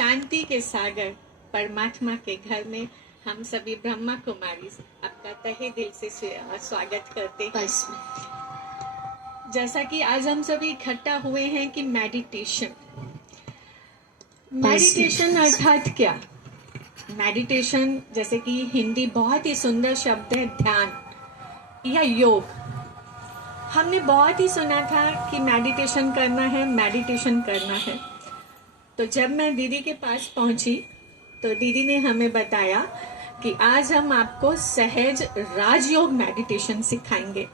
शांति के सागर परमात्मा के घर में हम सभी ब्रह्मा कुमारी आपका तहे दिल से स्वागत करते हैं। जैसा कि आज हम सभी इकट्ठा हुए हैं कि मेडिटेशन अर्थात क्या? मेडिटेशन जैसे कि हिंदी बहुत ही सुंदर शब्द है ध्यान या योग। हमने बहुत ही सुना था कि मेडिटेशन करना है। तो जब मैं दीदी के पास पहुंची तो दीदी ने हमें बताया कि आज हम आपको सहज राजयोग मेडिटेशन सिखाएंगे।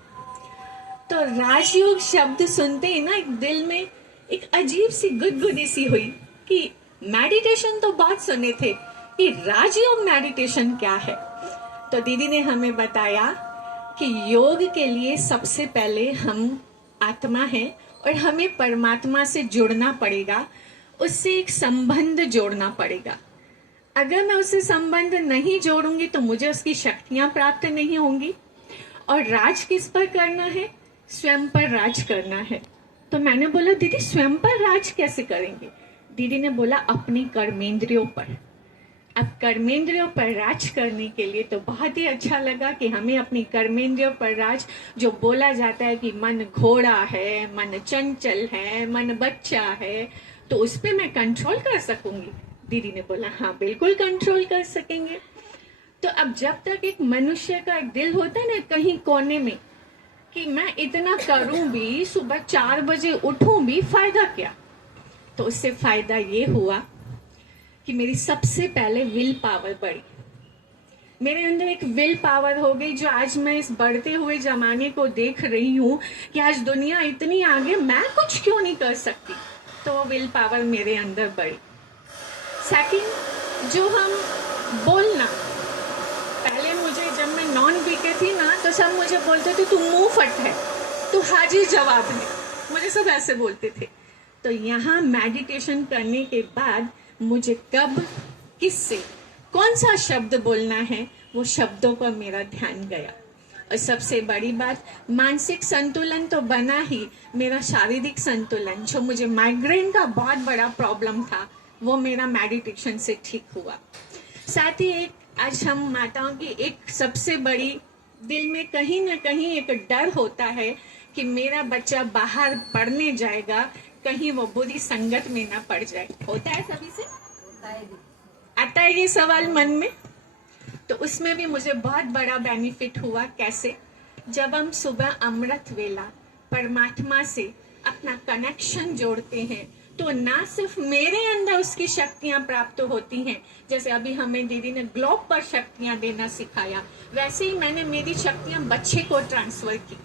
तो राजयोग शब्द सुनते ही ना दिल में एक अजीब सी गुदगुदी सी हुई कि मेडिटेशन तो बहुत सुने थे कि राजयोग मेडिटेशन क्या है। तो दीदी ने हमें बताया कि योग के लिए सबसे पहले हम आत्मा है और हमें परमात्मा से जुड़ना पड़ेगा, उससे एक संबंध जोड़ना पड़ेगा। अगर मैं उससे संबंध नहीं जोड़ूंगी तो मुझे उसकी शक्तियां प्राप्त नहीं होंगी। और राज किस पर करना है? स्वयं पर राज करना है। तो मैंने बोला दीदी स्वयं पर राज कैसे करेंगे? दीदी ने बोला अपनी कर्मेंद्रियों पर। अब कर्मेंद्रियों पर राज करने के लिए तो बहुत ही अच्छा लगा कि हमें अपनी कर्मेंद्रियों पर राज, जो बोला जाता है कि मन घोड़ा है, मन चंचल है, मन बच्चा है, तो उस पे मैं कंट्रोल कर सकूंगी। दीदी ने बोला हाँ बिल्कुल कंट्रोल कर सकेंगे। तो अब जब तक एक मनुष्य का एक दिल होता है ना कहीं कोने में कि मैं इतना करूं भी, सुबह 4 बजे उठूं भी, फायदा क्या? तो उससे फायदा ये हुआ कि मेरी सबसे पहले विल पावर बढ़ी। मेरे अंदर एक विल पावर हो गई जो आज मैं इस बढ़ते हुए जमाने को देख रही हूँ कि आज दुनिया इतनी आगे, मैं कुछ क्यों नहीं कर सकती। तो वो विल पावर मेरे अंदर बढ़ी। सेकंड, जो हम बोलना, पहले मुझे जब मैं नॉन बीके थी ना तो सब मुझे बोलते थे तू मुंह फट है, तू हाजिर जवाब है, मुझे सब ऐसे बोलते थे। तो यहाँ मेडिटेशन करने के बाद मुझे कब, किससे, कौन सा शब्द बोलना है, वो शब्दों पर मेरा ध्यान गया। और सबसे बड़ी बात, मानसिक संतुलन तो बना ही, मेरा शारीरिक संतुलन, जो मुझे माइग्रेन का बहुत बड़ा प्रॉब्लम था, वो मेरा मेडिटेशन से ठीक हुआ। साथ ही एक आज हम माताओं की एक सबसे बड़ी दिल में कहीं ना कहीं एक डर होता है कि मेरा बच्चा बाहर पढ़ने जाएगा, कहीं वो बुरी संगत में ना पड़ जाए। होता है सभी से? आता है ये सवाल मन में? तो उसमें भी मुझे बहुत बड़ा बेनिफिट हुआ। कैसे? जब हम सुबह अमृत वेला परमात्मा से अपना कनेक्शन जोड़ते हैं तो ना सिर्फ मेरे अंदर उसकी शक्तियां प्राप्त होती हैं, जैसे अभी हमें दीदी ने ग्लोब पर शक्तियां देना सिखाया, वैसे ही मैंने मेरी शक्तियां बच्चे को ट्रांसफर की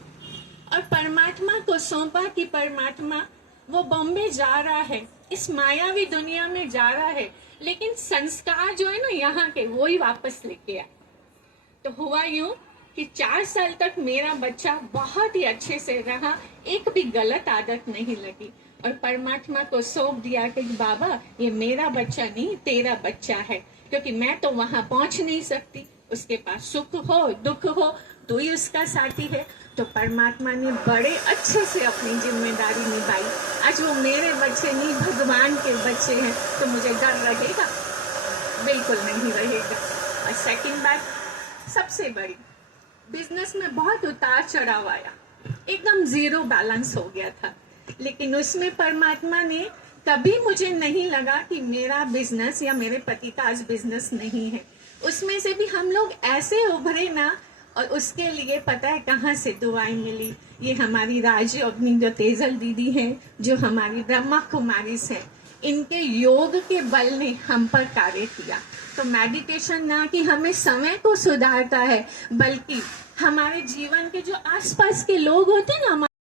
और परमात्मा को सौंपा कि परमात्मा वो बॉम्बे जा रहा है, इस मायावी दुनिया में जा रहा है, लेकिन संस्कार जो है ना यहाँ के, वो ही वापस लेके आए। तो हुआ यूं कि 4 साल तक मेरा बच्चा बहुत ही अच्छे से रहा, एक भी गलत आदत नहीं लगी। और परमात्मा को सौंप दिया कि बाबा ये मेरा बच्चा नहीं, तेरा बच्चा है, क्योंकि मैं तो वहां पहुंच नहीं सकती। उसके पास सुख हो दुख हो तो ही उसका साथी है। तो परमात्मा ने बड़े अच्छे से अपनी जिम्मेदारी निभाई। आज वो मेरे बच्चे नहीं, भगवान के बच्चे हैं। तो मुझे डर रहेगा? बिल्कुल नहीं रहेगा। और सेकंड बात, सबसे बड़ी, बिजनेस में बहुत उतार चढ़ाव आया, एकदम जीरो बैलेंस हो गया था, लेकिन उसमें परमात्मा ने कभी मुझे नहीं लगा कि मेरा बिजनेस या मेरे पति का आज बिजनेस नहीं है। उसमें से भी हम लोग ऐसे उभरे ना, और उसके लिए पता है कहाँ से दुआएं मिली? ये हमारी राजयोगिनी जो तेजल दीदी हैं, जो हमारी ब्रह्मा कुमारी है, इनके योग के बल ने हम पर कार्य किया। तो मेडिटेशन ना कि हमें समय को सुधारता है, बल्कि हमारे जीवन के जो आसपास के लोग होते हैं ना,